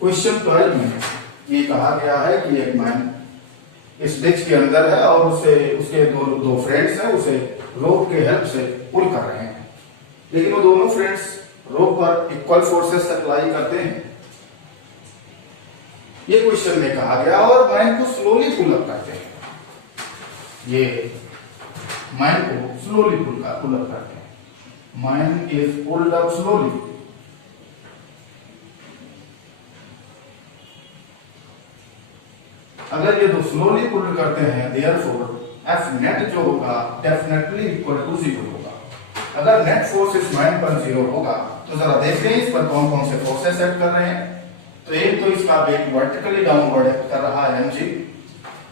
Question 12 में ये कहा गया है कि एक मैन इस डिच के अंदर है और उसके दो फ्रेंड्स हैं, उसे रोप के हेल्प से पुल कर रहे हैं, लेकिन वो दोनों फ्रेंड्स रोप पर इक्वल फोर्सेस अप्लाई करते हैं। ये क्वेश्चन में कहा गया और मैन को स्लोली पुल अप करते हैं। ये मैन को स्लोली पुल अप करते हैं। Man is pulled up slowly. अगर ये दो स्लोली पुल करते हैं, देयरफॉर एफ नेट जो होगा डेफिनेटली इक्वल टू 0 होगा। अगर नेट फोर्स इस मैन पर 0 होगा तो जरा देखते हैं इस पर कौन कौन से फोर्सेस एक्ट कर रहे हैं। तो एक तो इसका वेट वर्टिकली डाउनवर्ड एक्ट कर रहा है mg,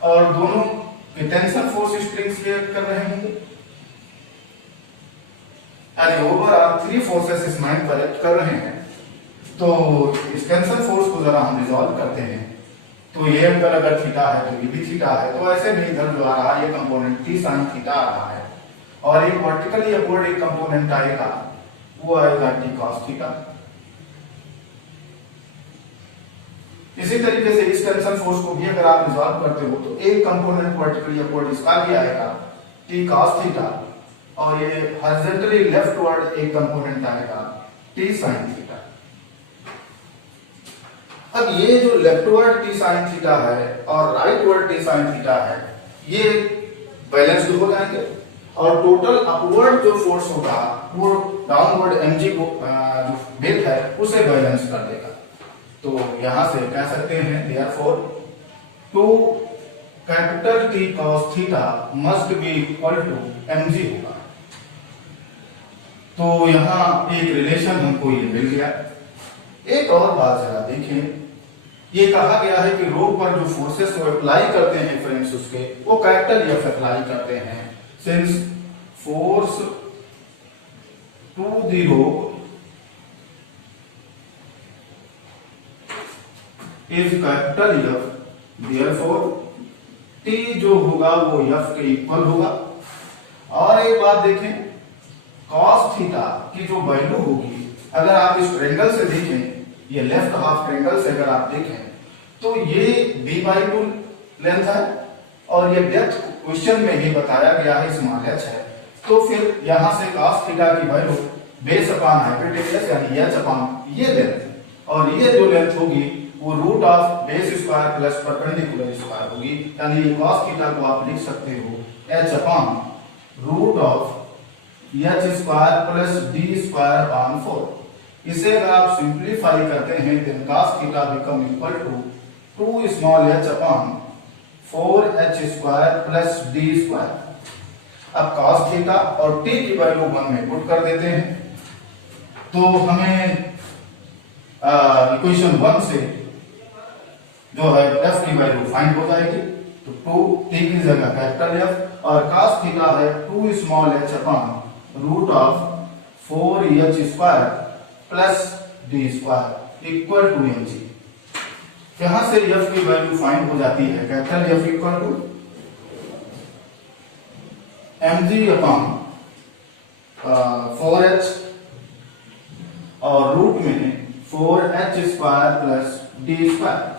और दोनों के टेंशन फोर्स स्प्रिंग्स के एक्ट कर रहे होंगे, यानी ओवरऑल 3 फोर्सेस इस मैन पर एक्ट कर रहे हैं। तो इस टेंशन फोर्स को जरा हम रिजॉल्व करते हैं। तो ये एंगल अगर थीटा है तो ये भी थीटा है, तो ऐसे भी इधर जो आ रहा है ये कंपोनेंट t sin थीटा आ रहा है, और एक वर्टिकली अपवर्ड एक कंपोनेंट आएगा, वो आएगा t cos थीटा। इसी तरीके से इस टेंशन फोर्स को भी अगर आप रिजॉल्व करते हो तो एक कंपोनेंट वर्टिकली अपवर्ड इसका भी आएगा t cos थीटा, और ये हॉरिजॉन्टली लेफ्टवर्ड एक कंपोनेंट आएगा t sin थीटा। अब ये जो लेफ्टवर्ड t sin थीटा है और राइटवर्ड t sin थीटा है, ये बैलेंस्ड हो जाएंगे, और टोटल अपवर्ड जो फोर्स होगा वो डाउनवर्ड mg को जो वेट है उसे बैलेंस कर देगा। तो यहां से कह सकते हैं therefore 2 capital T cos theta must be equal to mg होगा। तो यहां एक रिलेशन हमको ये मिल गया। एक और बात जरा देखें, ये कहा गया है कि रोप पर जो फोर्सेस को अप्लाई करते हैं फ्रेंड्स उसके, वो कैपिटल एफ अप्लाई करते हैं, since force to the rope is capital F, therefore T जो होगा वो एफ के इक्वल होगा। और एक बात देखें, cos थीटा की जो वैल्यू होगी, अगर आप इस ट्रायंगल से देखें, ये लेफ्ट हाफ ट्रायंगल से अगर आप देखें तो ये b/2 लेंथ है, और ये डेप्थ क्वेश्चन में ही बताया गया है स्मॉल h है। तो फिर यहां से cos थीटा की वैल्यू बेस अपॉन हाइपोटेनस यानी h अपॉन ये लेंथ, और ये जो लेंथ होगी वो root of base square plus perpendicular square होगी, यानी ये cos थीटा को आप लिख सकते हो h upon root of h square plus d square upon 4। इसे अगर आप सिंपलीफाई करते हैं तो cos theta become equal to 2 small h upon 4h square plus d square. अब cos थीटा और t की वैल्यू 1 में पुट कर देते हैं, तो हमें इक्वेशन 1 से जो है f की वैल्यू फाइंड हो जाएगी। तो 2t की जगह कैपिटल F, और cos थीटा है 2 small h upon root of 4h square plus d square equal to mg। यहां से f की वैल्यू फाइंड हो जाती है, capital F equal to mg upon 4h और रूट में 4h square plus d square.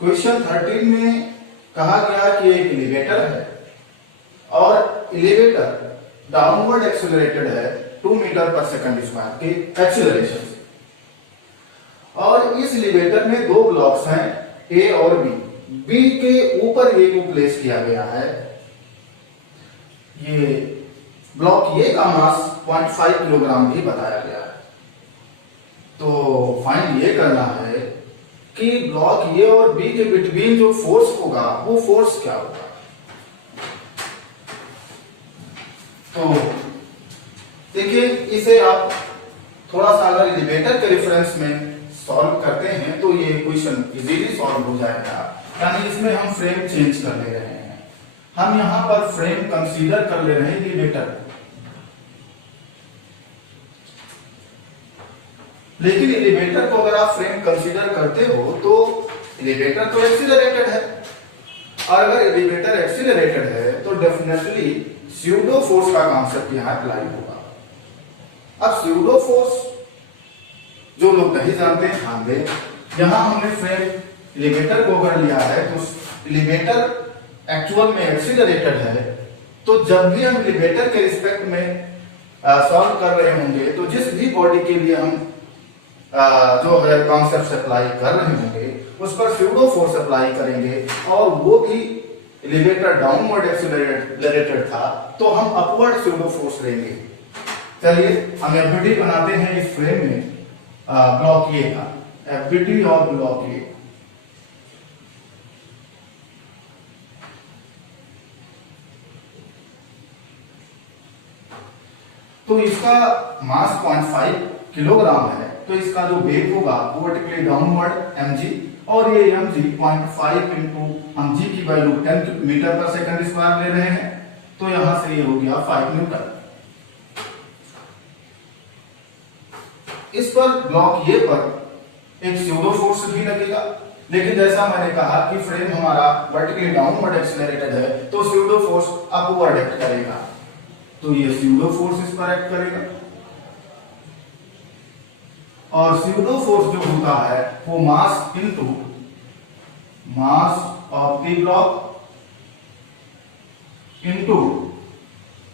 Question 13 में कहा गया कि एक एलिवेटर है और एलिवेटर डाउनवर्ड एक्सेलरेटेड है 2 मीटर पर सेकंड स्क्वायर के एक्सेलरेशन से, और इस एलिवेटर में 2 ब्लॉक्स हैं A और B के ऊपर A को प्लेस किया गया है। ये ब्लॉक A का मास 0.5 किलोग्राम भी बताया गया है। तो फाइंड ये करना है कि ब्लॉक A और B के बिटवीन जो फोर्स होगा वो फोर्स क्या होगा। तो देखिए, इसे आप थोड़ा सा अगर एलिवेटर के रेफरेंस में सॉल्व करते हैं तो ये क्वेश्चन इजीली सॉल्व हो जाएगा। यानी इसमें हम फ्रेम चेंज कर ले रहे हैं, हम यहां पर फ्रेम कंसीडर कर ले रहे हैं एलिवेटर, लेकिन एलिवेटर को अगर आप फ्रेम कंसीडर करते हो तो एलिवेटर तो एक्सीलरेटेड है, और अगर एलिवेटर एक्सीलरेटेड है तो डेफिनेटली स्यूडो फोर्स का कॉन्सेप्ट यहाँ अप्लाई होगा। अब स्यूडो फोर्स जो लोग नहीं जानते ध्यान दें, यहाँ हमने फ्रेम एलिवेटर को अगर लिया है तो एलिवेटर एक्चुअल में एक्सीलरेटेड है, तो जब भी हम एलिवेटर के रिस्पेक्ट में सॉल्व कर रहे होंगे तो जिस भी बॉडी के लिए हम जो है कॉन्सेप्ट अप्लाई कर रहे होंगे उस पर स्यूडो फोर्स अप्लाई करेंगे, और वो भी एलिवेटर डाउनवर्ड एक्सीलरेटेड था तो हम अपवर्ड स्यूडो फोर्स लेंगे। चलिए हम एफबीटी बनाते हैं इस फ्रेम में ब्लॉक ए का, एफबीटी और ब्लॉक ए। तो इसका मास 0.5 किलोग्राम है, तो इसका जो वेग होगा वो वर्टिकली डाउनवर्ड mg, और ये mg 0.5 इंटू हम g की value 10 metre per second square ले रहे हैं, तो यहां से ये हो गया 5 न्यूटन। इस पर ब्लॉक ए पर एक स्यूडो फोर्स भी लगेगा, लेकिन जैसा मैंने कहा कि फ्रेम हमारा वर्टिकली डाउनवर्ड एक्सीलरेटेड है तो स्यूडो फोर्स अपवर्ड एक्ट करेगा, तो ये स्यूडो फोर्स इस पर एक्ट करेगा। और स्यूडो फोर्स जो होता है वो mass into mass of the block into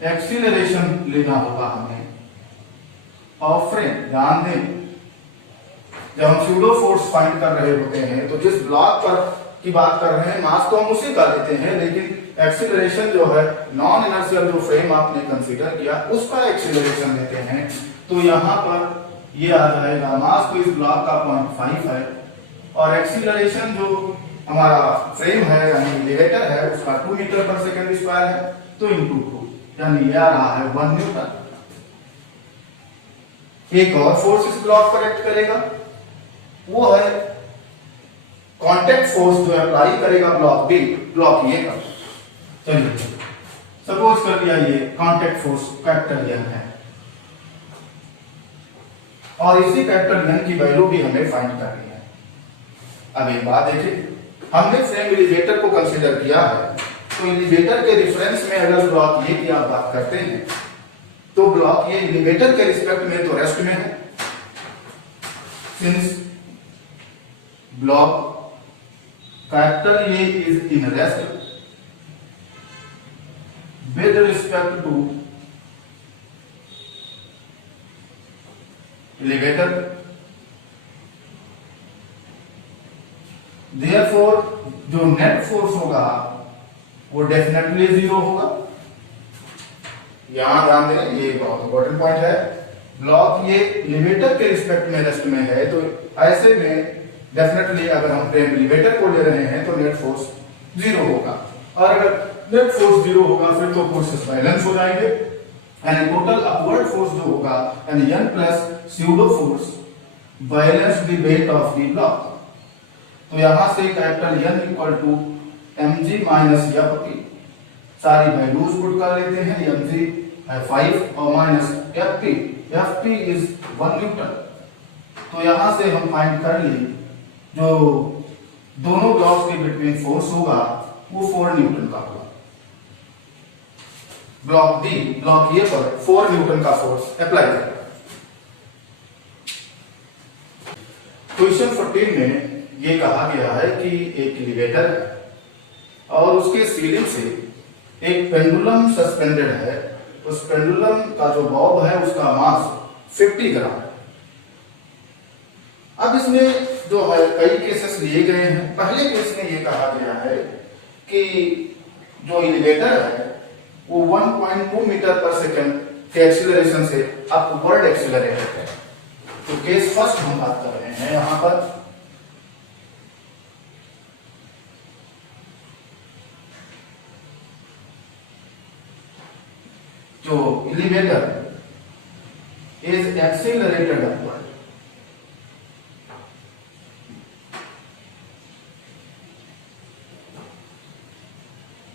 acceleration लेना होगा हमें ऑफ फ्रेम। ध्यान दें, जब हम स्यूडो फोर्स फाइंड कर रहे होते हैं तो जिस ब्लॉक पर की बात कर रहे हैं मास तो हम उसी का लेते हैं, लेकिन एक्सीलरेशन जो है नॉन इनर्शियल जो फ्रेम आपने कंसीडर किया उसका एक्सीलरेशन लेते हैं। तो यहां पर ये आ जाएगा मास तो इस ब्लॉक का 0.5 है, और एक्सीलरेशन जो हमारा फ्रेम है यानी एलिवेटर है उसका 2 मीटर पर सेकंड स्क्वायर है, तो इनटू 2 यानी ये आ रहा है 1 न्यूटन। एक और फोर्स इस ब्लॉक पर एक्ट करेगा, वो है कांटेक्ट फोर्स जो अप्लाई करेगा ब्लॉक बी, ब्लॉक ए पर। चलिए सपोज कर लिया ये कांटेक्ट फोर्स कैपिटल एन है, और इसी कैपिटल एन की वैल्यू भी हमें फाइंड करनी है। अब एक बात देखिए, हमने फ्रेम एलिवेटर को कंसीडर किया है, तो एलिवेटर के रेफरेंस में अगर ब्लॉक ए की आप बात करते हैं तो ब्लॉक ये एलिवेटर के रिस्पेक्ट में तो रेस्ट में है, since block capital A is in rest with respect to elevator, therefore जो नेट फोर्स होगा वो डेफिनेटली 0 होगा। यहां ध्यान दें, ये बहुत इंपॉर्टेंट पॉइंट है। ब्लॉक ये एलिवेटर के रिस्पेक्ट में रेस्ट में है, तो ऐसे में डेफिनेटली अगर हम फ्रेम एलिवेटर को ले रहे हैं तो नेट फोर्स 0 होगा, और अगर नेट फोर्स 0 होगा फिर तो फोर्सेस बैलेंस हो जाएंगे, यानी टोटल अपवर्ड फोर्स जो होगा यानी n plus pseudo force balance the weight of the block. तो यहां से capital N equal to mg minus fp, सारी वैल्यूज पुट कर लेते हैं। mg है 5 और माइनस fp इज 1 न्यूटन। तो यहां से हम फाइंड कर लिए जो दोनों ब्लॉक्स के बिटवीन फोर्स होगा वो 4 न्यूटन का होगा। ब्लॉक डी, ब्लॉक ए पर 4 न्यूटन का फोर्स अप्लाई करेगा। क्वेश्चन 14 में ये कहा गया है कि एक एलिवेटर है और उसके सीलिंग से एक पेंडुलम सस्पेंडेड है। उस पेंडुलम का जो बॉब है उसका मास 50 ग्राम है। अब इसमें जो है कई केसेस लिए गए हैं। पहले केस में ये कहा गया है कि जो एलिवेटर है वो 1.2 मीटर पर सेकंड के एक्सीलरेशन से अपवर्ड एक्सीलरेटेड है। तो केस फर्स्ट हम बात कर रहे हैं यहां पर। जो एलिवेटर इज एक्सीलरेटेड अपवर्ड,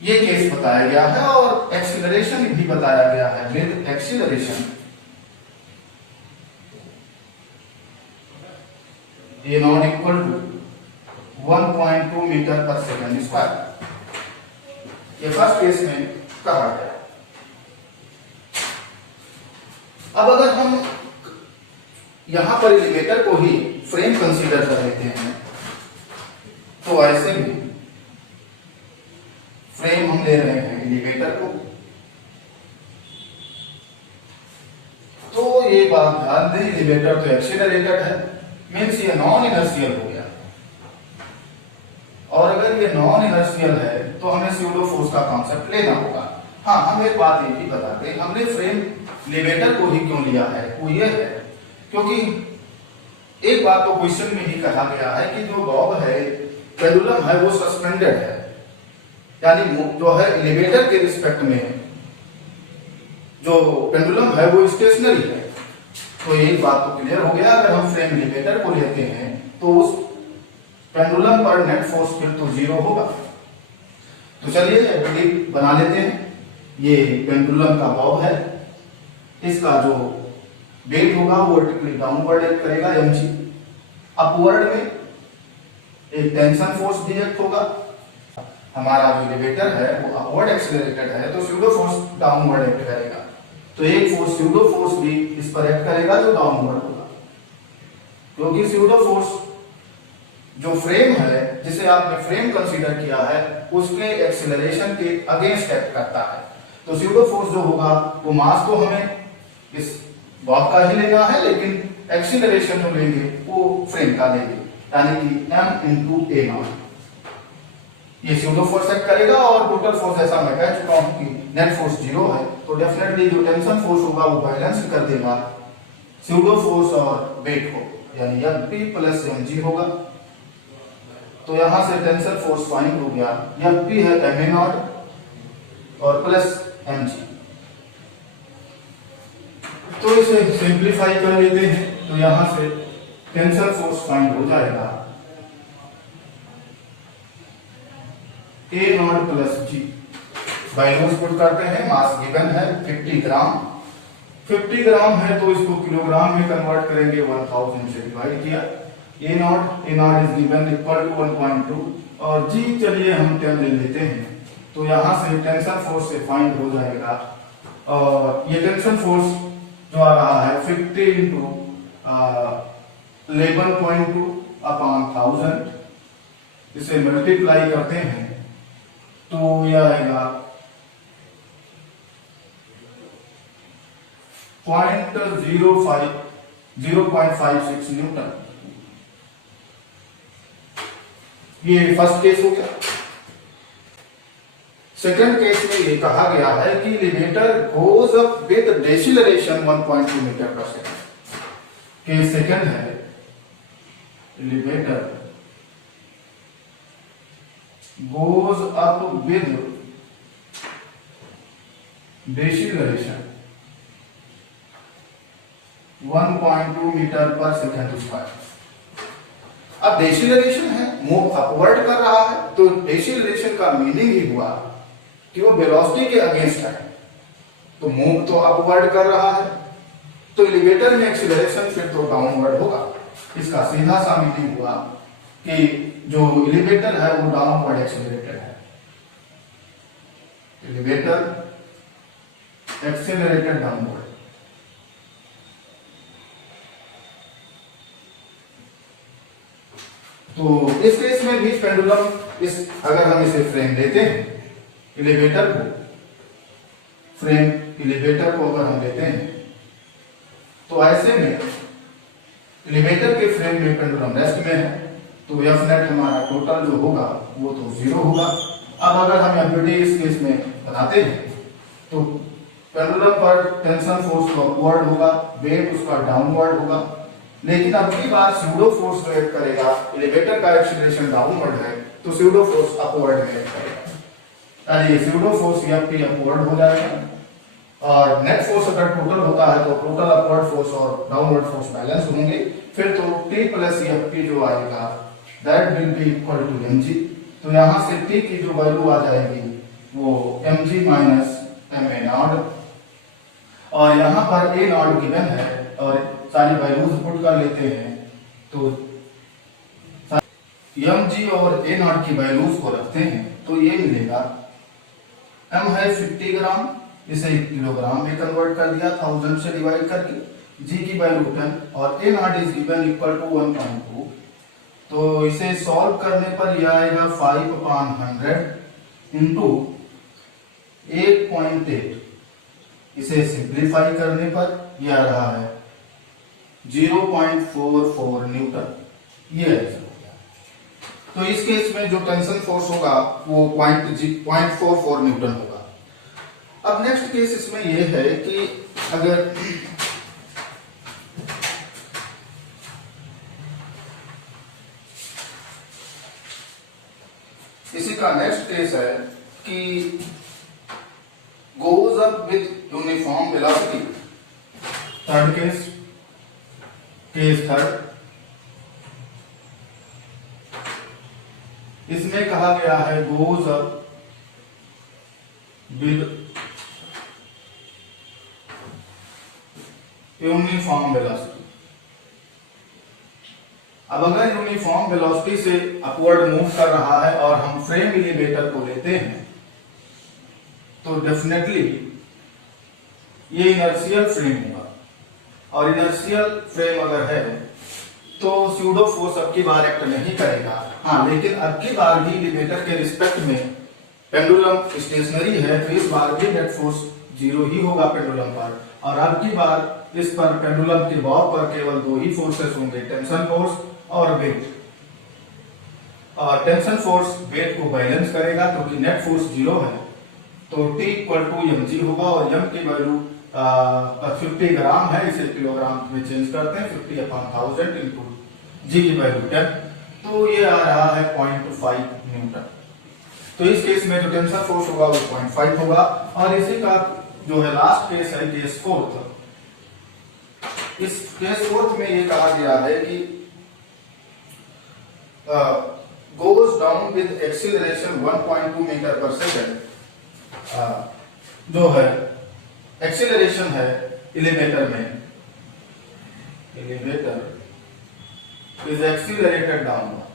ये केस बताया गया है और एक्सीलरेशन भी बताया गया है। With acceleration A not equal to 1.2 metre per second square. ये फर्स्ट केस में कहा गया। अब अगर हम यहां पर एलिवेटर को ही फ्रेम कंसीडर कर लेते हैं तो ऐसे में फ्रेम हम ले रहे हैं एलिवेटर को, तो ये बात ध्यान दें एलिवेटर तो एक्सीलरेटेड है, मीन्स ये नॉन इनर्शियल हो गया। और अगर ये नॉन इनर्शियल है तो हमें स्यूडो फोर्स का कॉन्सेप्ट लेना होगा। हाँ, हम एक बात ये भी बताते हैं, हमने फ्रेम एलिवेटर को ही क्यों लिया है, वो ये है क्योंकि एक बात तो क्वेश्चन में ही कहा गया है कि जो बॉब है, पेंडुलम है, वो सस्पेंडेड है, यानी जो है एलिवेटर के रिस्पेक्ट में जो पेंडुलम है वो स्टेशनरी है। तो एक बात तो क्लियर हो गया, अगर हम फ्रेम एलिवेटर को लेते हैं तो उस पेंडुलम पर नेट फोर्स फिर तो जीरो होगा। तो चलिए एफडी बना लेते हैं। ये पेंडुलम का बॉब है, इसका जो वेट होगा वो वर्टिकली डाउनवर्ड एक्ट करेगा mg, अपवर्ड में एक टेंशन फोर्स भी एक्ट होगा। हमारा जो एलिवेटर है वो अपवर्ड एक्सीलरेटेड है तो स्यूडो फोर्स डाउनवर्ड एक्ट करेगा, तो एक फोर्स स्यूडो फोर्स भी इस पर एक्ट करेगा जो डाउनवर्ड होगा, क्योंकि स्यूडो फोर्स जो फ्रेम है जिसे आपने फ्रेम कंसीडर किया है उसके एक्सीलरेशन के अगेंस्ट एक्ट करता है। तो स्यूडो फोर्स जो होगा वो मास तो हमें इस बॉब का ही लेना है, लेकिन एक्सीलरेशन जो लेंगे वो फ्रेम का लेंगे, यानी कि m इंटू ए नॉट। ये स्यूडो फोर्स एक्ट करेगा और टोटल फोर्स ऐसा मैं कह चुका हूं कि नेट फोर्स जीरो है, तो डेफिनेटली जो टेंशन फोर्स होगा वो बैलेंस कर देगा स्यूडो फोर्स और वेट को, यानी Fp प्लस mg होगा। तो यहां से टेंशन फोर्स फाइंड हो गया, Fp है ma नॉट और प्लस mg। तो इसे सिंप्लीफाई कर लेते हैं, तो यहां से टेंशन फोर्स फाइंड हो जाएगा a nought plus g. Values put करते हैं, मास गिवन है 50 ग्राम, 50 ग्राम है तो इसको किलोग्राम में कन्वर्ट करेंगे, 1000 से डिवाइड किया। A nought is given equal to 1.2 और जी चलिए हम 10 ले लेते हैं, तो यहां से टेंशन फोर्स से फाइंड हो जाएगा। और ये टेंशन फोर्स जो आ रहा है 50 इंटू 11.2 अपॉन 1000, इसे मल्टीप्लाई करते हैं तो यह आएगा 0.56 न्यूटन। ये फर्स्ट केस हो गया। सेकंड केस में ये कहा गया है कि elevator goes up with deceleration 1.2 metre per second. Case second है, elevator goes up with deceleration 1.2 metre per second square. अब डेसिलरेशन है, मूव अपवर्ड कर रहा है, तो डेसिलरेशन का मीनिंग ही हुआ कि वो वेलोसिटी के अगेंस्ट है, तो मूव तो अपवर्ड कर रहा है, तो एलिवेटर में एक्सीलरेशन फिर तो डाउनवर्ड होगा। इसका सीधा सा मीनिंग हुआ कि जो एलिवेटर है वो डाउनवर्ड एक्सीलरेटेड है, एलिवेटर एक्सीलरेटेड डाउनवर्ड। तो इस केस में भी पेंडुलम, इस अगर हम इसे फ्रेम लेते हैं एलिवेटर को, फ्रेम एलिवेटर को अगर हम लेते हैं तो ऐसे में एलिवेटर के फ्रेम में पेंडुलम रेस्ट में है, तो एफ नेट हमारा टोटल जो होगा वो तो जीरो होगा। अब अगर हम एफडी इस केस में बनाते हैं तो पेंडुलम पर टेंशन फोर्स तो अपवर्ड होगा, वेट उसका डाउनवर्ड होगा, लेकिन अब की बार स्यूडो फोर्स जो एक्ट करेगा, एलिवेटर का एक्सीलरेशन डाउनवर्ड है तो स्यूडो फोर्स अपवर्ड में एक्ट करेगा, यानी स्यूडो फोर्स Fp अपवर्ड हो जाएगा और नेट फोर्स अगर टोटल होता है तो टोटल अपवर्ड फोर्स और डाउनवर्ड फोर्स बैलेंस होंगे, फिर तो T प्लस Fp जो आएगा that will be equal to mg। तो यहां से T की जो वैल्यू आ जाएगी वो mg माइनस ma नॉट, और यहां पर a नॉट गिवन है और सारी वैल्यूज पुट कर लेते हैं, तो mg और a नॉट की वैल्यूज को रखते हैं तो ये मिलेगा m है 50 ग्राम, इसे किलोग्राम में कन्वर्ट कर दिया 1000 से डिवाइड करके, g की वैल्यू 10 और a not is given equal to 1.2। तो इसे सॉल्व करने पर यह आएगा 5/100 इंटू 8.8। इसे सिंप्लीफाई करने पर यह आ रहा है 0.44 न्यूटन। ये आंसर हो गया। तो इस केस में जो टेंशन फोर्स होगा वो 0.44 न्यूटन होगा। अब नेक्स्ट केस इसमें यह है कि अगर इसी का नेक्स्ट केस है कि goes up with uniform velocity। Third case third, इसमें कहा गया है goes up with uniform velocity. अब अगर यूनिफॉर्म वेलोसिटी से अपवर्ड मूव कर रहा है और हम फ्रेम एलिवेटर को लेते हैं तो डेफिनेटली ये इनर्शियल फ्रेम होगा, और इनर्शियल फ्रेम अगर है तो स्यूडो फोर्स अब की बार एक्ट नहीं करेगा। हाँ, लेकिन अब की बार भी एलिवेटर के रिस्पेक्ट में पेंडुलम स्टेशनरी है तो इस बार भी नेट फोर्स 0 ही होगा पेंडुलम पर, और अब की बार इस पर पेंडुलम के बॉब पर केवल 2 ही फोर्सेस होंगे, टेंशन फोर्स और वेट। और टेंशन फोर्स वेट को बैलेंस करेगा क्योंकि नेट फोर्स 0 है, तो T इक्वल टू mg होगा और m की वैल्यू 50 ग्राम है, इसे किलोग्राम में चेंज करते हैं 50/1000 इंटू g की वैल्यू 10, तो ये आ रहा है 0.5 न्यूटन। तो इस केस में जो टेंशन फोर्स होगा वो 0.5 होगा। और इसी का जो है लास्ट केस है केस फोर्थ। इस केस फोर्थ में ये कहा गया है कि goes down with acceleration 1.2 metre per second. जो है एक्सीलरेशन है एलिवेटर में, एलिवेटर इज एक्सीलरेटेड डाउनवर्ड।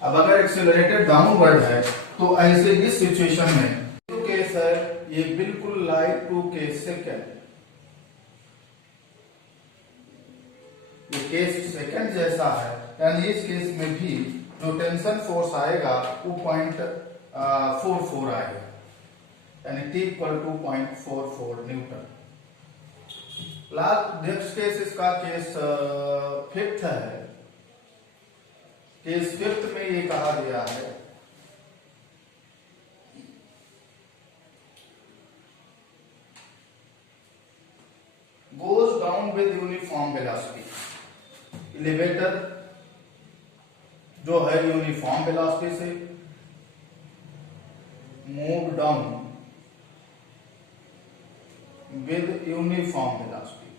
अब अगर एक्सीलरेटेड डाउनवर्ड है तो ऐसे इस सिचुएशन में जो केस है ये बिल्कुल लाइक टू केस सेकंड, ये केस सेकंड जैसा है, यानी इस केस में भी जो टेंशन फोर्स आएगा वो 0.44 आएगा, यानी T इक्वल टू 0.44 न्यूटन। लास्ट नेक्स्ट केस इसका केस फिफ्थ है। केस फिफ्थ में ये कहा गया है goes down with uniform velocity। Elevator जो है यूनिफॉर्म वेलोसिटी से move down with uniform velocity.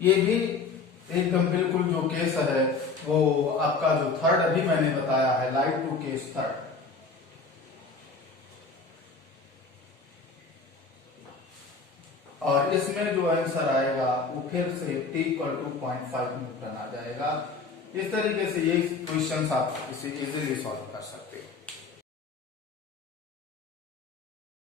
ये भी एकदम बिल्कुल जो केस है वो आपका जो थर्ड अभी मैंने बताया है लाइक टू केस थर्ड। और इसमें जो आंसर आएगा वो फिर से T इक्वल टू 0.5 न्यूटन आ जाएगा। इस तरीके से ये क्वेश्चन आप इसे इजीली सॉल्व कर सकते हैं।